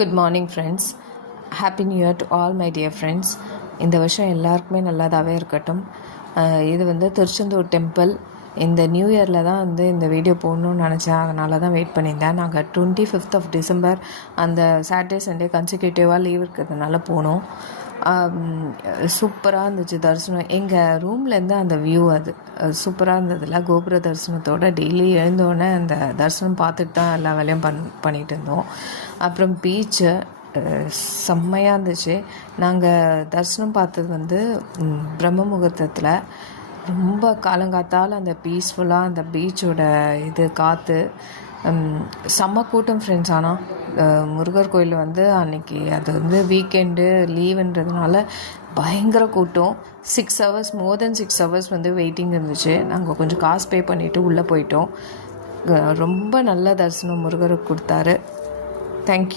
Good morning friends. Happy new year to all my dear friends. இந்த வருஷம் எல்லாருக்குமே நல்லதாகவே இருக்கட்டும். இது திருச்செந்தூர் டெம்பிள். இந்த நியூ இயரில் தான் இந்த வீடியோ போடணும்னு நினச்சேன். அதனால தான் வெயிட் பண்ணியிருந்தேன். நாங்கள் 25th of December அந்த சாட்டர்டே சண்டே கன்சிக்யூட்டிவாக லீவ் இருக்கிறதுனால போனோம். சூப்பராக இருந்துச்சு தரிசனம். எங்கள் ரூம்லேருந்து அந்த வியூ அது சூப்பராக இருந்ததில்ல. கோபுர தரிசனத்தோடு டெய்லி எழுந்தோடனே அந்த தரிசனம் பார்த்துட்டு தான் எல்லா வேலையும் பண்ணிகிட்டு இருந்தோம். அப்புறம் பீச்சு செம்மையாக இருந்துச்சு. நாங்கள் தரிசனம் பார்த்தது பிரம்ம முகூர்த்தத்தில். ரொம்ப காலங்காத்தால் அந்த பீஸ்ஃபுல்லாக அந்த பீச்சோட காற்று செம்ம கூட்டம் ஃப்ரெண்ட்ஸ். ஆனால் முருகர் கோயில் அன்றைக்கி அது வீக்கெண்டு லீவுன்றதுனால பயங்கர கூட்டம். 6 hours, மோர் தென் 6 hours வெயிட்டிங் இருந்துச்சு. நாங்கள் கொஞ்சம் காசு பே பண்ணிவிட்டு உள்ளே போயிட்டோம். ரொம்ப நல்ல தரிசனம் முருகருக்கு கொடுத்தாரு. தேங்க்யூ.